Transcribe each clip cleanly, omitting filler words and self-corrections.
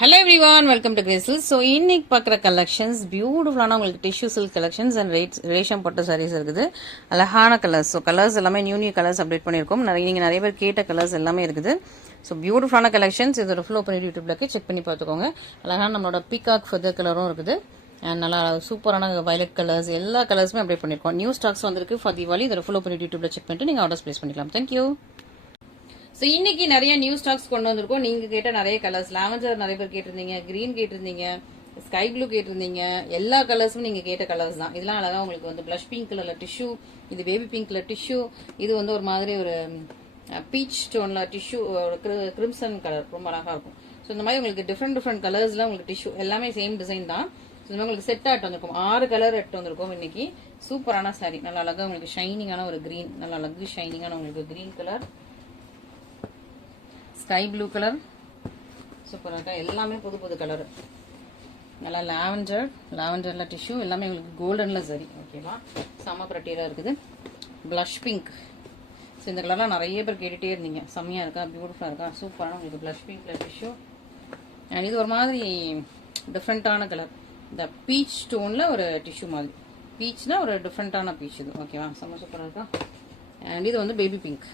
Hello everyone, welcome to Graces. So இன்னைக்கு பார்க்குற collections பியூட்டிஃபுல்லான உங்களுக்கு tissue silk collections and racism பட்டு சாரீஸ் இருக்குது. அழகான கலர்ஸ். ஸோ கலர்ஸ் எல்லாமே நியூ கலர்ஸ் அப்டேட் பண்ணியிருக்கோம். நீங்கள் நிறைய பேர் கேட்ட கலர்ஸ் எல்லாமே இருக்குது. ஸோ பியூட்டிஃபுல்லான கலெக்ஷன்ஸ் இதோட ஃப்ளோ பண்ணி யூடியூப்லக்கு செக் பண்ணி பார்த்துக்கோங்க. அழகான நம்மளோட பீகாக் ஃபெதர் கலரும் இருக்குது. அண்ட் நல்லா சூப்பரான வயலட் கலர்ஸ் எல்லா கலர்ஸுமே அப்டேட் பண்ணியிருக்கோம். நியூ ஸ்டாக்ஸ் வந்திருக்கு ஃபார் தீபாவளி. இதோட ஃப்ளோ பண்ணி யூடியூப்ல செக் பண்ணிட்டு நீங்கள் ஆர்டர்ஸ் பிளேஸ் பண்ணிக்கலாம். தேங்க்யூ. ஸோ இன்னைக்கு நிறைய நியூ ஸ்டாக்ஸ் கொண்டு வந்திருக்கோம். நீங்க கேட்ட நிறைய கலர்ஸ், லாவெண்டர் நிறைய பேர் கேட்டிருந்தீங்க, கிரீன் கேட்டிருந்தீங்க, ஸ்கை ப்ளூ கேட்டிருந்தீங்க. எல்லா கலர்ஸும் நீங்க கேட்ட கலர்ஸ் தான். இதெல்லாம் அழகா உங்களுக்கு வந்து பிளஷ் பிங்க் கலர்ல டிஷ்யூ, இது பேபி பிங்க் கலர் டிஷ்யூ, இது வந்து ஒரு மாதிரி ஒரு பீச் டோன்ல டிஷ்யூ, கிரிம்சன் கலர் ரொம்ப அழகா இருக்கும். ஸோ இந்த மாதிரி உங்களுக்கு டிஃப்ரெண்ட் கலர்ஸ்ல உங்களுக்கு டிஷ்யூ எல்லாமே சேம் டிசைன் தான். ஸோ இந்த மாதிரி உங்களுக்கு செட் ஆட் வந்திருக்கும். 6 கலர் எடுத்து வந்திருக்கோம் இன்னைக்கு. சூப்பரான சாரி, நல்லா அழகா உங்களுக்கு ஷைனிங்கான ஒரு கிரீன், நல்லா அழகு ஷைனிங்கான உங்களுக்கு green colour, sky blue colour, சூப்பராக இருக்கா. எல்லாமே புது கலர். நல்லா லாவெண்டர்ல டிஷ்யூ, எல்லாமே உங்களுக்கு கோல்டன்ல சரி. ஓகேவா, செம்ம பிரட்டியராக இருக்குது. Blush pink. ஸோ இந்த கலர்லாம் நிறைய பேர் கேட்டுகிட்டே இருந்தீங்க. செம்மையாக இருக்கா, பியூட்டிஃபுல்லாக இருக்கா, சூப்பரான உங்களுக்கு பிளஷ் பிங்க்ல டிஷ்யூ. அண்ட் இது ஒரு மாதிரி டிஃப்ரெண்ட்டான கலர், இந்த பீச் டோன்ல ஒரு டிஷ்யூ மாதிரி. பீச்னா ஒரு டிஃப்ரெண்ட்டான பீச் இது. ஓகேவா, செம்ம சூப்பராக இருக்கா. அண்ட் இது வந்து பேபி பிங்க்.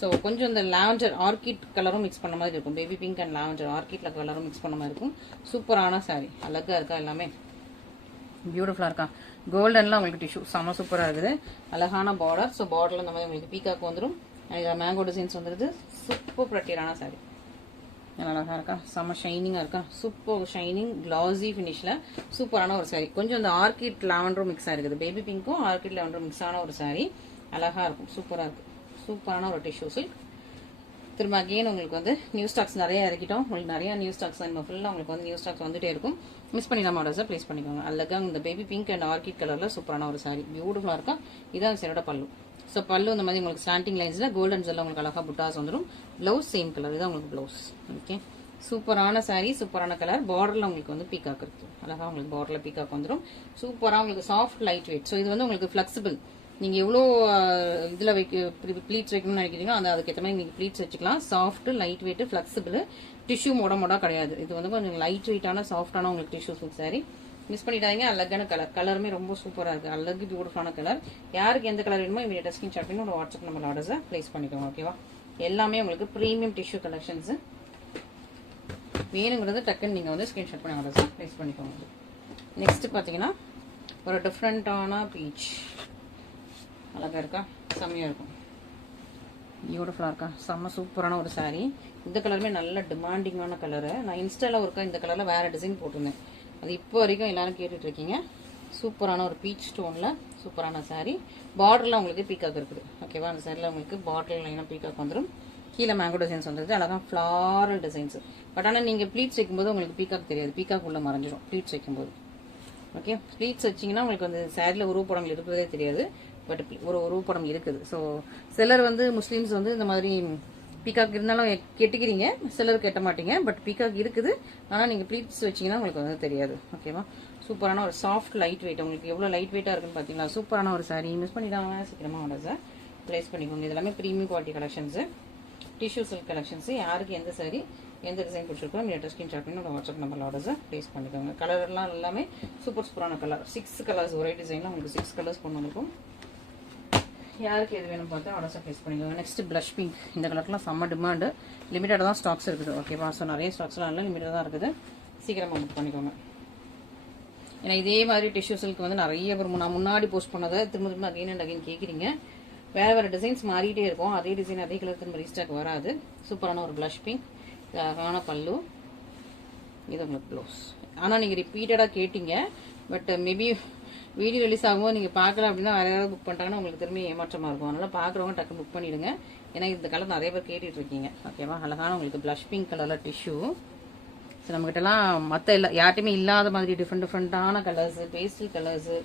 ஸோ கொஞ்சம் இந்த லாவெண்டர் ஆர்கிட் கலரும் மிக்ஸ் பண்ண மாதிரி இருக்கும். பேபி பிங்க் அண்ட் லாவெண்டர் ஆர்கிட்ல கலரும் மிக்ஸ் பண்ண மாதிரி இருக்கும். சூப்பரான சாரி, அழகா இருக்கா, எல்லாமே பியூட்டிஃபுல்லாக இருக்கா. கோல்டன்லாம் உங்களுக்கு டிஷ்யூ செம்ம சூப்பராக இருக்குது. அழகான பார்டர். ஸோ பார்டர்ல இந்த மாதிரி உங்களுக்கு பீகாக் வந்துடும். இதில் மேங்கோ டிசைன்ஸ் வந்துடுது. சூப்பர் பிரட்டியரான சாரி, அழகா இருக்கா, செம்ம ஷைனிங்காக இருக்கா. சூப்பர் ஷைனிங் கிளாஸி ஃபினிஷ்ல சூப்பரான ஒரு சாரி. கொஞ்சம் இந்த ஆர்கிட் லாவெண்டரும் மிக்ஸ் ஆயிருக்குது. பேபி பிங்க்கும் ஆர்கிட் லாவெண்டரும் மிக்ஸ் ஆன ஒரு சாரி, அழகா இருக்கும், சூப்பராக இருக்கு. சூப்பரான ஒரு டிஷ்யூ சில்க். திரும்ப அகெயின் உங்களுக்கு வந்து நியூ ஸ்டாக்ஸ் நிறைய இறக்கிட்டோம். உங்களுக்கு நிறைய நியூ ஸ்டாக்ஸ் நம்ம ஃபுல்லாக உங்களுக்கு வந்து நியூ ஸ்டாக்ஸ் வந்துட்டே இருக்கும். மிஸ் பண்ணிடாம ஆர்டர்ஸை ப்ளேஸ் பண்ணிக்கோங்க. அழகா இந்த பேபி பிங்க் அண்ட் ஆர்கிட் கலர்ல சூப்பரான ஒரு சாரி, பியூட்டிஃபுல்லாக இருக்கா. இதான் சரோட பல்லு. ஸோ பல்லு இந்த மாதிரி உங்களுக்கு ஸ்லாண்டிங் லைன்ஸ்ல கோல்டன்ஸ் எல்லாம் உங்களுக்கு அழகா புட்டாஸ் வந்துடும். பிளவுஸ் சேம் கலர், இதான் உங்களுக்கு பிளவுஸ். ஓகே, சூப்பரான சாரி, சூப்பரான கலர். பார்டர்ல உங்களுக்கு வந்து பீகாக் இருக்கு. அழகா உங்களுக்கு பார்டர்ல பீகாக் வந்துடும். சூப்பரா உங்களுக்கு சாஃப்ட் லைட் வெயிட். ஸோ இது வந்து உங்களுக்கு ஃபிளெக்சிபிள். நீங்க எவ்வளோ இதுல ப்ளீட்ஸ் வைக்கணும்னு நினைக்கிறீங்களோ அதுக்கேற்ற மாதிரி நீங்க ப்ளீட்ஸ் வச்சுக்கலாம். Soft light weight flexible. Tissue மொடா கிடையாது. இது வந்து கொஞ்சம் லைட் வெயிட்டான சாஃப்டான உங்களுக்கு டிஷ்யூ சில்க் சாரி. மிஸ் பண்ணிட்டாங்க. அழகான கலர், கலருமே ரொம்ப சூப்பரா இருக்கு. அழகு பியூட்டிஃபுல்லான கலர். யாருக்கு எந்த கலர் வேணுமோ இவங்க ஸ்கிரீன் ஷாட் பண்ணி ஒரு வாட்ஸ்அப் நம்பர் ஆர்டர்ஸை பிளேஸ் பண்ணிக்கோங்க. ஓகேவா, எல்லாமே உங்களுக்கு ப்ரீமியம் டிஷ்யூ கலெக்ஷன்ஸ். வேணுங்கிறது டக்குன்னு நீங்க வந்து ஸ்கிரீன்ஷாட் பண்ணி ஆர்டர்ஸை பிளேஸ் பண்ணிக்கோங்க. நெக்ஸ்ட் பாத்தீங்கன்னா ஒரு டிஃப்ரெண்டான பீச், அழகா இருக்கா, செம்மையா இருக்கும், பியூட்டிஃபுல்லா இருக்கா, செம்ம சூப்பரான ஒரு சாரி. இந்த கலருமே நல்ல டிமாண்டிங்கான கலரு. நான் இன்ஸ்டால ஒருக்கா இந்த கலர்ல வேற டிசைன் போட்டிருந்தேன். அது இப்போ வரைக்கும் எல்லாரும் கேட்டுட்டு இருக்கீங்க. சூப்பரான ஒரு பீச் டோன்ல சூப்பரான சாரி. பார்டர்ல உங்களுக்கு பீகாக் இருக்குது. ஓகேவா, அந்த சாரில உங்களுக்கு பார்டர் லைனா பீகாக் வந்துடும். கீழே மேங்கோ டிசைன்ஸ் வந்துருது. அழகா ஃபிளாரல் டிசைன்ஸ். பட் ஆனால் நீங்க ப்ளீட்ஸ் வைக்கும்போது உங்களுக்கு பீகாக் தெரியாது. பீகாக் உள்ள மறைஞ்சிடும் ப்ளீட்ஸ் வைக்கும்போது. ஓகே, ப்ளீட்ஸ் வச்சிங்கன்னா உங்களுக்கு அந்த சாரில உருவப்படங்கள் இருக்கிறதே தெரியாது. பட் ஒரு உருவப்படம் இருக்குது. ஸோ சிலர் வந்து முஸ்லீம்ஸ் வந்து இந்த மாதிரி பீகாக் இருந்தாலும் கெட்டுக்கிறீங்க, சிலர் கெட்ட மாட்டீங்க. பட் பீகாக் இருக்குது, ஆனால் நீங்கள் ப்ளீட்ஸ் வச்சிங்கன்னா உங்களுக்கு வந்து தெரியாது. ஓகேவா, சூப்பரான ஒரு சாஃப்ட் லைட் வெயிட். உங்களுக்கு எவ்வளோ லைட் வெயிட்டாக இருக்குன்னு பார்த்தீங்களா. சூப்பரான ஒரு சாரி. மிஸ் பண்ணிடாம சீக்கிரமாக ஆர்டர்ஸை ப்ளேஸ் பண்ணிக்கோங்க. இது எல்லாமே premium quality collections, tissue silk collections. யாருக்கு எந்த சாரி எந்த டிசைன் பிடிச்சிருக்கோ நீங்கள் ஸ்கிரீன் ஷாட் பண்ணி வாட்ஸ்அப் நம்பர் ஆர்டர்ஸை ப்ளேஸ் பண்ணிக்கோங்க. கலர்லாம் எல்லாமே சூப்பரான கலர். 6 கலர்ஸ் ஒரே டிசைனில் உங்களுக்கு 6 கலர்ஸ் கொண்டு வந்திருக்கும். யாருக்கு எது வேணும் பார்த்து ஆர்டர்ஸை ப்ளேஸ் பண்ணிக்கோங்க. Next blush pink. இந்த கலர்லாம் செம்ம டிமாண்டு. லிமிட்டடாக தான் ஸ்டாக்ஸ் இருக்குது. ஓகேவா, ஸோ நிறைய ஸ்டாக்ஸ்லாம் இல்லை, லிமிட்டடாக தான் இருக்குது. சீக்கிரமாக புக் பண்ணிக்கோங்க. ஏன்னா இதே மாதிரி டிஷ்யூ சில்க் வந்து நிறைய பேர் நான் முன்னாடி போஸ்ட் பண்ணதை திரும்ப அகைன் அண்ட் அகைன் கேட்குறீங்க. வேறு டிசைன்ஸ் மாறிட்டே இருக்கும். அதே டிசைன் அதே கலர் திரும்ப ரீஸ்டாக் வராது. சூப்பரான ஒரு பிளஷ் பிங்க், அழகான பல்லு, இது உங்களுக்கு ப்ளவுஸ். ஆனால் நீங்கள் ரிப்பீட்டடாக கேட்டீங்க. பட் மேபி வீடியோ ரிலீஸ் ஆகும்போது நீங்கள் பார்க்கல அப்படின்னா வேறு யாராவது புக் பண்ணிட்டாங்கன்னா உங்களுக்கு திரும்பி ஏமாற்றமாக இருக்கும். அதனால் பார்க்குறவங்க டக்கு புக் பண்ணிவிடுங்க. ஏன்னா இந்த கலர் நிறைய பேர் கேட்டுட்டு இருக்கீங்க. ஓகேவா, அழகான உங்களுக்கு பிளஷ் பிங்க் கலரில் டிஷ்யூ. ஸோ நம்மகிட்டலாம் மற்ற யார்ட்டையுமே இல்லாத மாதிரி டிஃப்ரெண்டான colours, pastel colours,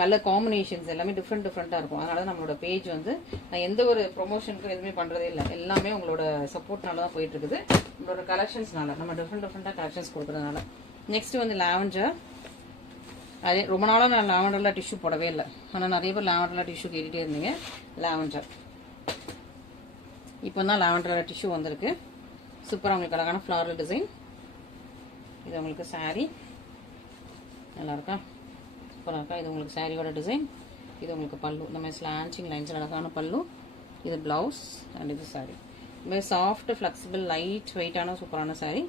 colour combinations எல்லாமே டிஃப்ரெண்ட்டாக இருக்கும். அதனால நம்மளோட பேஜ் வந்து நான் எந்த ஒரு ப்ரொமோஷனுக்கும் எதுவுமே பண்ணுறதே இல்லை. எல்லாமே உங்களோட சப்போர்ட்னால தான் போயிட்டு இருக்குது. நம்மளோட கலெக்ஷன்ஸ்னால நம்ம டிஃப்ரெண்டாக கலெக்ஷன்ஸ் கொடுக்குறதுனால. நெக்ஸ்ட் வந்து லாவெண்டர். அதே ரொம்ப நாளாக நான் லாவெண்டரில் டிஷ்யூ போடவே இல்லை. ஆனால் நிறைய பேர் லாவெண்டரில் டிஷ்யூ கேட்டுகிட்டே இருந்தீங்க. லாவெண்டர் இப்போ தான் லாவெண்டரில் டிஷ்யூ வந்திருக்கு. சூப்பராக உங்களுக்கு அழகான ஃப்ளாரல் டிசைன். இது உங்களுக்கு saree நல்லா இருக்கா, சூப்பராக இருக்கா. இது உங்களுக்கு சாரியோட டிசைன். இது உங்களுக்கு பல்லு, இந்த மாதிரி ஸ்லான்ச்சிங் லைன்ஸ் அழகான பல்லு. இது பிளவுஸ் அண்ட் இது saree. இந்த மாதிரி சாஃப்ட் ஃப்ளெக்சிபிள் லைட் வெயிட்டான சூப்பரான saree.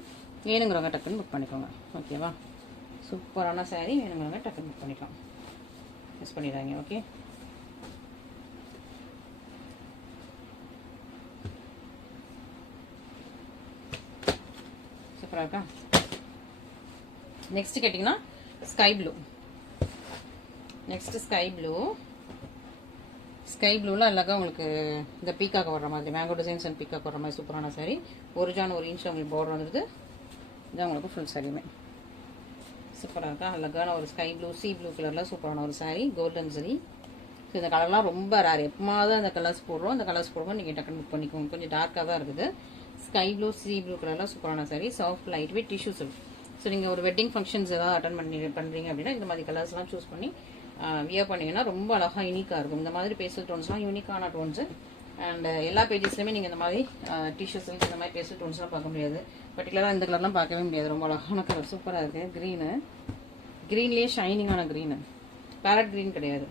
வேணுங்கிறவங்க டக்குன்னு புக் பண்ணிக்கோங்க. ஓகேவா, சூப்பரான saree வேணுங்கிறவங்க டக்குன்னு புக் பண்ணிக்கலாம், மிஸ் பண்ணிடுறாங்க. ஓகே, சூப்பராக இருக்கா. நெக்ஸ்ட் கேட்டிங்கன்னா sky blue. Next sky blue. Sky ப்ளூவில் அழகாக உங்களுக்கு இந்த பீக்காக வர்ற மாதிரி மேங்கோ டிசைன்ஸ் அண்ட் பீக்காக வர்ற மாதிரி சூப்பரான சாரி. ஒரு ஜான் 1 இன்ச் உங்களுக்கு பார்டர் வந்துடுது. இதான் உங்களுக்கு ஃபுல் சாரியுமே சூப்பராக இருக்கா. அழகான ஒரு ஸ்கை ப்ளூ சி ப்ளூ கலரில் சூப்பரான ஒரு சாரி, கோல்டன் சரி. ஸோ இந்த கலர்லாம் ரொம்ப ரேர், எப்போமாவது அந்த கலர்ஸ் போடுறோம். அந்த கலர்ஸ் போடும்போது நீங்கள் டக்குன்னு புக் பண்ணிக்கோங்க. கொஞ்சம் டார்க்காக தான் இருக்குது. ஸ்கை ப்ளூ சி ப்ளூ கலரில் சூப்பரான sorry, soft light wait tissue silk. So நீங்கள் ஒரு வெட்டிங் ஃபங்க்ஷன்ஸ் ஏதாவது அட்டன் பண்ணுறீங்க அப்படின்னா இந்த மாதிரி கலர்ஸ்லாம் சூஸ் பண்ணி வியர் பண்ணிங்கன்னா ரொம்ப அழகாக யூனிக்காக இருக்கும். இந்த மாதிரி பேஸ்டல் டோன்ஸ்லாம் யூனிக்கான டோன்ஸு. அண்ட் எல்லா பேஜஸ்லையுமே நீங்கள் இந்த மாதிரி டிஷ்யூ சில்க் இந்த மாதிரி பேஸ்டல் டோன்ஸ்லாம் பார்க்க முடியாது. பர்டிகுலராக இந்த கலர்லாம் பார்க்கவே முடியாது. ரொம்ப அழகான கலர் சூப்பராக இருக்குது. க்ரீனு, க்ரீன்லேயே ஷைனிங்கான க்ரீனு, பேரட் க்ரீன் கிடையாது.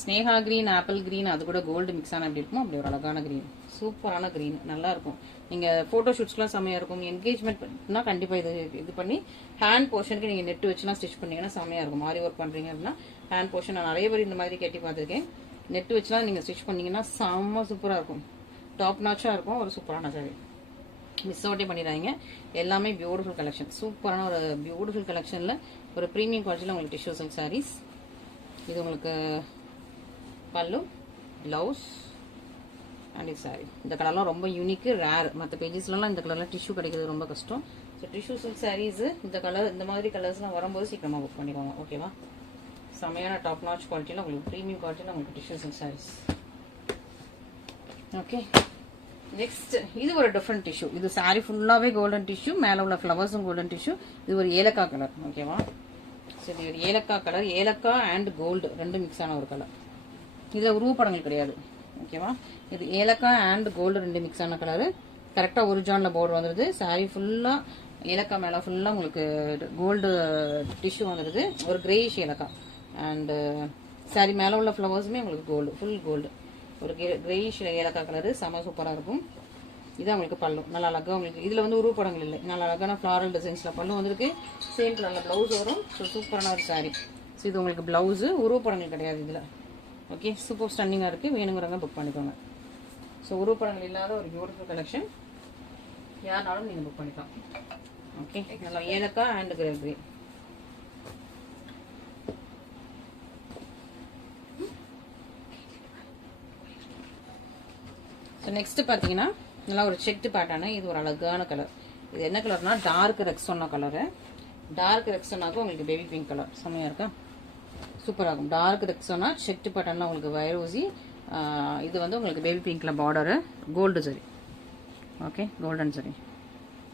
ஸ்னேகா க்ரீன், ஆப்பிள் க்ரீன், அது கூட கோல்டு மிக்ஸ் ஆன எப்படி இருக்கும் அப்படி ஒரு அழகான க்ரீன், சூப்பரான க்ரீன், நல்லா இருக்கும். நீங்கள் ஃபோட்டோ ஷூட்ஸ்லாம் செம்மையாக இருக்கும். என்கேஜ்மெண்ட்னா கண்டிப்பாக இது பண்ணி ஹேண்ட் போர்ஷனுக்கு நீங்கள் நெட்டு வச்சுலாம் ஸ்டிச் பண்ணிங்கன்னா செம்மையாக இருக்கும். ஆரி ஒர்க் பண்ணுறீங்க அப்படின்னா ஹேண்ட் போர்ஷன் நான் நிறைய பேர் இந்த மாதிரி கட்டி பார்த்துருக்கேன். நெட்டு வச்சுலாம் நீங்கள் ஸ்டிச் பண்ணிங்கன்னா செம்ம சூப்பராக இருக்கும், டாப் நாச்சாக இருக்கும். ஒரு சூப்பரான சாரி, மிஸ் அவுட்டே பண்ணிடுறாங்க. எல்லாமே பியூட்டிஃபுல் கலெக்ஷன், சூப்பரான ஒரு பியூட்டிஃபுல் கலெக்ஷனில் ஒரு ப்ரீமியம் குவாலிட்டியில் உங்களுக்கு டிஷ்யூ சில்க் சாரீஸ். இது உங்களுக்கு பல்லு, பிளவுஸ் அண்ட் இது சாரி. இந்த கலர்லாம் ரொம்ப யூனிக்கு, ரேர். மற்ற பேஜஸ்லாம் இந்த கலர்லாம் டிஷ்யூ கிடைக்கிறது ரொம்ப கஷ்டம். ஸோ டிஷ்யூ சில்க் சாரீஸு இந்த கலர் இந்த மாதிரி கலர்ஸ்லாம் வரும்போது சீக்கிரமாக புக் பண்ணிக்கோங்க. ஓகேவா, செமையான டாப் நாச் குவாலிட்டியில் உங்களுக்கு ப்ரீமியம் குவாலிட்டியில் உங்களுக்கு tissue silk saris. Okay, next இது ஒரு டிஃப்ரெண்ட் டிஷ்யூ. இது சாரி ஃபுல்லாகவே கோல்டன் டிஷ்யூ, மேலே உள்ள ஃப்ளவர்ஸும் கோல்டன் டிஷ்யூ. இது ஒரு ஏலக்காய் கலர். ஓகேவா, ஸோ இது ஒரு ஏலக்காய் கலர், ஏலக்காய் அண்ட் கோல்டு ரெண்டும் மிக்ஸ் ஆன ஒரு கலர். இதில் உருவப்படங்கள் கிடையாது. ஓகேவா, இது ஏலக்காய் அண்ட் கோல்டு ரெண்டு மிக்ஸ் ஆன கலரு. கரெக்டாக ஒரு ஜானில் பார்டர் வந்துடுது. சாரீ ஃபுல்லாக ஏலக்காய் மேலே ஃபுல்லாக உங்களுக்கு கோல்டு டிஷ்யூ வந்துடுது, ஒரு கிரேயிஷ் ஏலக்காய். அண்டு சாரீ மேலே உள்ள ஃப்ளவர்ஸுமே உங்களுக்கு கோல்டு, ஃபுல் கோல்டு, ஒரு கிரேயிஷ் ஏலக்காய் கலரு, செம சூப்பராக இருக்கும். இது உங்களுக்கு பல்லு, நல்லா அழகாக உங்களுக்கு. இதில் வந்து உருவப்படங்கள் இல்லை, நல்லா அழகான ஃப்ளாரல் டிசைன்ஸில் பல்லு வந்துருக்கு. சேம் கலரில் ப்ளவுஸ் வரும். ஸோ சூப்பரான ஒரு சாரீ. ஸோ இது உங்களுக்கு ப்ளவுஸு, உருவப்படங்கள் கிடையாது இதில். ஓகே, சூப்பர் ஸ்டன்னிங்காக இருக்குது. வேணுங்கிறவங்க புக் பண்ணிக்கோங்க. ஸோ உருவப்படங்கள் இல்லாத ஒரு பியூட்டிஃபுல் கலெக்ஷன், யாருனாலும் நீங்கள் புக் பண்ணிக்கலாம். ஓகே, நல்லா ஏலக்காய் அண்ட் கிரே. ஸோ நெக்ஸ்ட் பார்த்தீங்கன்னா நல்லா ஒரு செக்டு பேட்டர்னு. இது ஒரு அழகான கலர். இது என்ன கலர்னா டார்க் ரெக்ஸோனா கலரு. டார்க் ரெக்ஸோனாக்கும் உங்களுக்கு பேபி பிங்க் கலர் செம்மையாக இருக்கா, சூப்பராக இருக்கும். டார்க் ரெக்ஸோனா செக்டு பேட்டர்னா உங்களுக்கு வயர் ஊசி. இது வந்து உங்களுக்கு பேபி பிங்க்கில் பார்டரு, கோல்டு சரி. ஓகே, கோல்டன் சரி.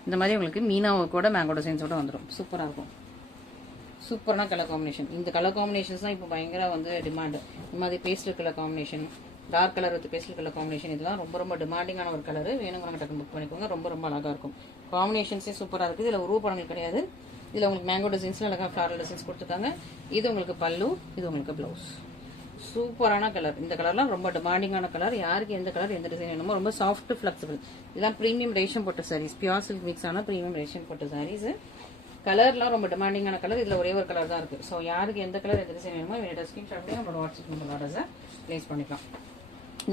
இந்த மாதிரி உங்களுக்கு மீனாவை கூட மேங்கோ டிசைன்ஸோட வந்துடும். சூப்பராக இருக்கும், சூப்பரான கலர் காம்பினேஷன். இந்த கலர் காம்பினேஷன்ஸ் தான் இப்போ பயங்கர வந்து டிமாண்டு. இந்த மாதிரி pastel colour combination, dark colour with pastel colour combination, இதெல்லாம் ரொம்ப ரொம்ப டிமாண்டிங்கான ஒரு கலர். வேணுங்கிறவங்க டக்கு புக் பண்ணிக்கோங்க. ரொம்ப ரொம்ப அழகாக இருக்கும். காம்பினேஷன்ஸே சூப்பராக இருக்குது. இதில் உருவப்படங்கள் கிடையாது. இதில் உங்களுக்கு மேங்கோ டிசைன்ஸில் அழகாக ஃப்ளாரல் டிசைன்ஸ் கொடுத்துருக்காங்க. இது உங்களுக்கு பல்லு, இது உங்களுக்கு ப்ளவுஸ். சூப்பரான கலர். இந்த கலர்லாம் ரொம்ப டிமாண்டிங்கான கலர். யாருக்கு எந்த கலர் எந்த டிசைன் வேணுமோ. ரொம்ப சாஃப்ட் ஃப்ளெக்சிபிள். இதெல்லாம் ப்ரீமியம் ரேஷன் போட்ட சாரீஸ், பியூர் சில்க் மிக்ஸ் ஆன ப்ரீமியம் ரேஷன் போட்ட சாரீஸ். கலர்லாம் ரொம்ப டிமாண்டிங்கான கலர். இதில் ஒரே ஒரு கலர் தான் இருக்குது. ஸோ யாருக்கு எந்த கலர் எந்த டிசைன் வேணுமோ வேணும் ஸ்கிரீன்ஷாட் பண்ணி நம்மளோட வாட்ஸ்அப் நம்பர் ஆர்டர்ஸை ப்ளேஸ் பண்ணிக்கலாம்.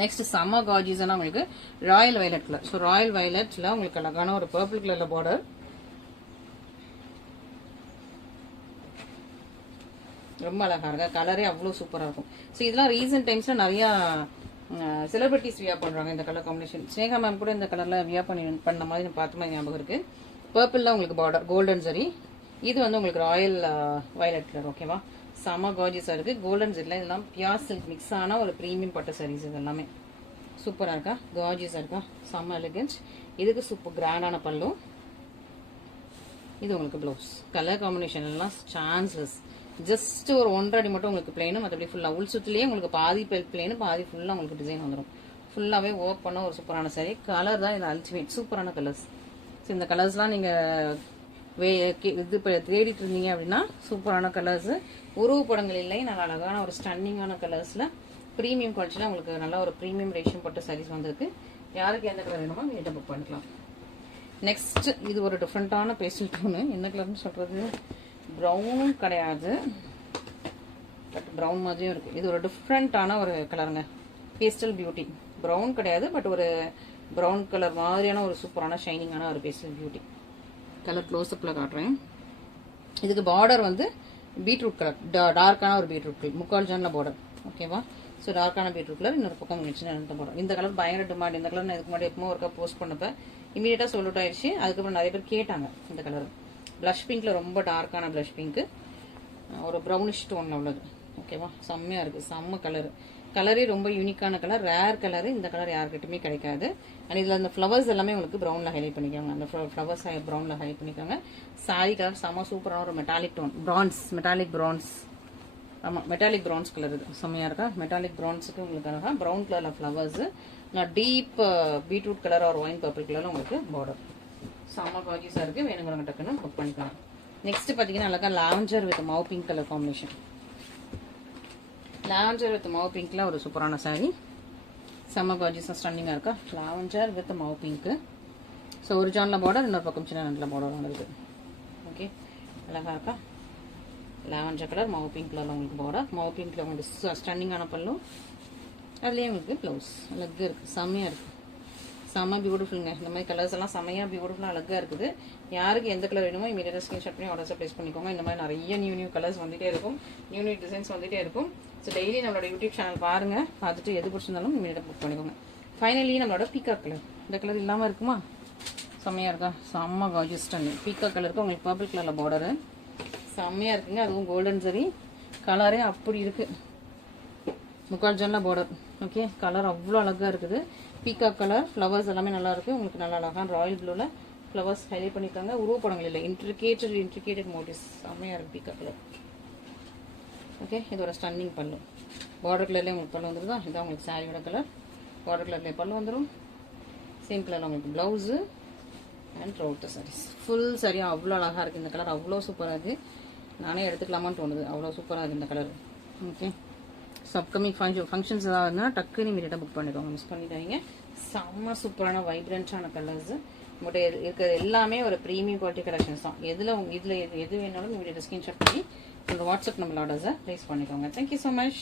நெக்ஸ்ட் சம்மர் கார்ஜிஸ்னா உங்களுக்கு royal violet colour. So royal வயலட்ல உங்களுக்கு அழகான ஒரு பர்பிள் கலர்ல பார்டர். ரொம்ப அழகா இருக்கு. கலரே அவ்வளோ சூப்பராக இருக்கும். ஸோ இதெல்லாம் ரீசெண்ட் டைம்ஸில் நிறையா செலிபிரிட்டிஸ் வியர் பண்ணுறாங்க இந்த கலர் காம்பினேஷன். ஸ்னேகா மேம் கூட இந்த கலரில் வியர் பண்ண மாதிரி பார்த்த மாதிரி ஞாபகம் இருக்குது. பர்பிளில் உங்களுக்கு பார்டர் கோல்டன் சரி. இது வந்து உங்களுக்கு ராயல் வயலட் கலர். ஓகேவா, செம கார்ஜியஸாக இருக்குது. கோல்டன் சரியில் இதெல்லாம் பியூர் சில்க் மிக்ஸ் ஆன ஒரு ப்ரீமியம் பட்டு சாரீஸ். இது எல்லாமே சூப்பராக இருக்கா, கார்ஜியஸாக இருக்கா, செம்ம எலிகன்ஸ். இதுக்கு சூப்பர் கிராண்டான பல்லு. இது உங்களுக்கு ப்ளவுஸ். கலர் காம்பினேஷன் எல்லாம் சான்ஸ்லெஸ். ஜஸ்ட் ஒரு 1.5 அடி மட்டும் உங்களுக்கு பிளேனு, மற்றபடி ஃபுல்லாக உள் சுற்றுலேயே உங்களுக்கு பாதி பிளேனு பாதி ஃபுல்லாக உங்களுக்கு டிசைன் வந்துடும். ஃபுல்லாகவே ஒர்க் பண்ண ஒரு சூப்பரான saree. கலர் தான் இது அல்டிமேட், சூப்பரான கலர்ஸ். ஸோ இந்த கலர்ஸ்லாம் நீங்கள் இது இப்போ தேடிட்டு இருந்தீங்க அப்படின்னா சூப்பரான கலர்ஸு. உருவப்படங்கள் இல்லை, நல்ல அழகான ஒரு ஸ்டன்னிங்கான கலர்ஸில் ப்ரீமியம் குவாலிட்டியில் உங்களுக்கு நல்ல ஒரு ப்ரீமியம் ரேஷன் போட்ட சாரீஸ் வந்திருக்கு. யாருக்கு எந்த கலர் வேணுமோ வீட்டை புக் பண்ணிக்கலாம். நெக்ஸ்ட் இது ஒரு டிஃப்ரெண்ட்டான பேஸ்டல் டோனு. என்ன கலர்னு சொல்கிறது, ப்ரௌனும் கிடையாது பட் ப்ரௌன் மாதிரியும் இருக்குது. இது ஒரு டிஃப்ரெண்ட்டான ஒரு கலருங்க, பேஸ்டல் பியூட்டி. ப்ரௌன் கிடையாது பட் ஒரு ப்ரௌன் கலர் மாதிரியான ஒரு சூப்பரான ஷைனிங்கான ஒரு பேஸ்டல் பியூட்டி. கலர் க்ளோஸ்அப்பில் காட்டுறேன். இதுக்கு பார்டர் வந்து பீட்ரூட் கலர், டார்க்கான ஒரு பீட்ரூட் கலர், முக்கால் ஜானில் பார்டர். ஓகேவா? ஸோ டார்க்கான பீட்ரூட் கலர், இன்னொரு பக்கம் சின்ன பார்டர். இந்த கலர் பயங்கர டிமாண்ட். இந்த கலர் நான் இதுக்கு முன்னாடி எப்போ ஒருக்கா போஸ்ட் பண்ணப்போ இமீடியட்டாக சொல்லிட்டு ஆயிடுச்சு. அதுக்கப்புறம் நிறைய பேர் கேட்டாங்க இந்த கலர். ப்ளஷ் பிங்க்கில் ரொம்ப டார்க்கான ப்ளஷ் பிங்க்கு, ஒரு ப்ரௌனிஷ் டோனில் உள்ளது. ஓகேவா? செம்மையாக இருக்குது, செம்ம கலர். கலரே ரொம்ப யூனிக்கான கலர், ரேர் கலரு. இந்த கலர் யாருக்கிட்டுமே கிடைக்காது. அண்ட் இதில் அந்த ஃப்ளவர்ஸ் எல்லாமே உங்களுக்கு ப்ரௌனில் ஹைலைட் பண்ணிக்காங்க. அந்த ஃப்ளவர்ஸ் ப்ரௌனில் ஹைலைட் பண்ணிக்காங்க. சாரி கலர் செம்ம சூப்பரான ஒரு metallic tone, bronze, metallic bronze. ஆமாம், மெட்டாலிக் ப்ரௌன்ஸ் கலர் இது செம்மையாக இருக்கா. மெட்டாலிக் ப்ரௌன்ஸுக்கு உங்களுக்கு அழகாக ப்ரௌன் கலரில் ஃப்ளவர்ஸு, நான் டீப் பீட்ரூட் கலர் ஒரு ஒயின் பர்பிள் கலரில் உங்களுக்கு பார்டர். செம்ம காஜிஸாக இருக்குது. வேணுங்கிறவங்க டக்குன்னு புக் பண்ணிக்கலாம். நெக்ஸ்ட் பார்த்தீங்கன்னா அழகாக lavender with mauve pink colour combination. Lavender with mauve பிங்க்ல ஒரு சூப்பரான சாரீ, செம்ம காஜிஸாக ஸ்டன்னிங்காக இருக்கா. Lavender with mauve pink. So ஒரு ஜானில் பார்டர், இன்னொரு பக்கம் சின்ன நல்ல பார்டர் வந்துருக்கு. ஓகே, அழகாக இருக்கா. லாவெண்டர் கலர் மவு பிங்க் கலரில் உங்களுக்கு பார்டர். மவு பிங்க்ல உங்களுக்கு ஸ்டன்னிங்கான பல்லு, அதுலேயே உங்களுக்கு ப்ளவுஸ். அழகாக இருக்குது, செம்மையாக இருக்குது, செம்ம பியூட்டிஃபுல்லுங்க. இந்த மாதிரி கலர்ஸ் எல்லாம் செம்மையாக பியூட்டிஃபுல்லாக அழகாக இருக்குது. யாருக்கு எந்த கலர் வேணுமோ இமீடியட்டாக ஸ்க்ரீன்ஷாட் பண்ணி ஆர்டர்ஸை ப்ளேஸ் பண்ணிக்கோங்க. இந்த மாதிரி நிறைய நியூ கலர்ஸ் வந்துகிட்டே இருக்கும், நியூ டிசைன்ஸ் வந்துகிட்டே இருக்கும். ஸோ டெய்லி நம்மளோட யூடியூப் சேனல் பாருங்கள், பார்த்துட்டு எது பிடிச்சிருந்தாலும் இமீடியட்டாக புக் பண்ணிக்கோங்க. ஃபைனலி நம்மளோட பீகாக் கலர். இந்த கலர் இல்லாமல் இருக்குமா? செம்மையாக இருக்கா, செம்ம காஜியஸ் ஸ்டன்னி. பீகாக் கலருக்கு உங்களுக்கு பர்பிள் கலரில் பார்டரு, செம்மையாக இருக்குங்க. அதுவும் கோல்டன் சரி, கலரே அப்படி இருக்குது, முக்கால் ஜானில் பார்டர். ஓகே, கலர் அவ்வளோ அழகாக இருக்குது. பீகாக் கலர், ஃப்ளவர்ஸ் எல்லாமே நல்லா இருக்குது. உங்களுக்கு நல்லா அழகாக ராயல் ப்ளூவில் ஃப்ளவர்ஸ் ஹைலைட் பண்ணியிருக்காங்க. உருவப்படங்கள் இல்லை, இன்ட்ரிகேட்டட் மோட்டிவ்ஸ், செம்மையாக இருக்குது பீகாக் கலர். ஓகே, இது ஒரு ஸ்டன்னிங் பல்லு. பார்டர் கலர்லேயே உங்களுக்கு பல்லு வந்துருதா. இதான் உங்களுக்கு சாரியோட கலர். பார்டர் கலர்லேயே பல்லு வந்துடும். சேம் கலரில் உங்களுக்கு ப்ளவுஸு அண்ட் த்ரோட் சாரீஸ். ஃபுல் சாரியாக அவ்வளோ அழகாக இருக்குது. இந்த கலர் அவ்வளோ சூப்பராக இருக்குது. நானே எடுத்துக்கலாமான்னு தோணுது, அவ்வளோ சூப்பராக இருக்குது இந்த colour. Okay, so upcoming functions ஏதாவது இருந்தால் டக்குன்னு இமீடியட்டாக புக் பண்ணிடுவாங்க, மிஸ் பண்ணிட்டாங்க. செம்ம சூப்பரான வைப்ரண்ட்டான கலர்ஸு உங்கள்கிட்ட இருக்கிறது எல்லாமே ஒரு ப்ரீமியம் குவாலிட்டி கலெக்ஷன்ஸ் தான். இதில் எது வேணாலும் இமீடியட்டாக ஸ்க்ரீன்ஷாட் பண்ணி உங்கள் வாட்ஸ்அப் நம்பர் ஆர்டர்ஸை ப்ளேஸ் பண்ணிக்கோங்க. Thank you so much.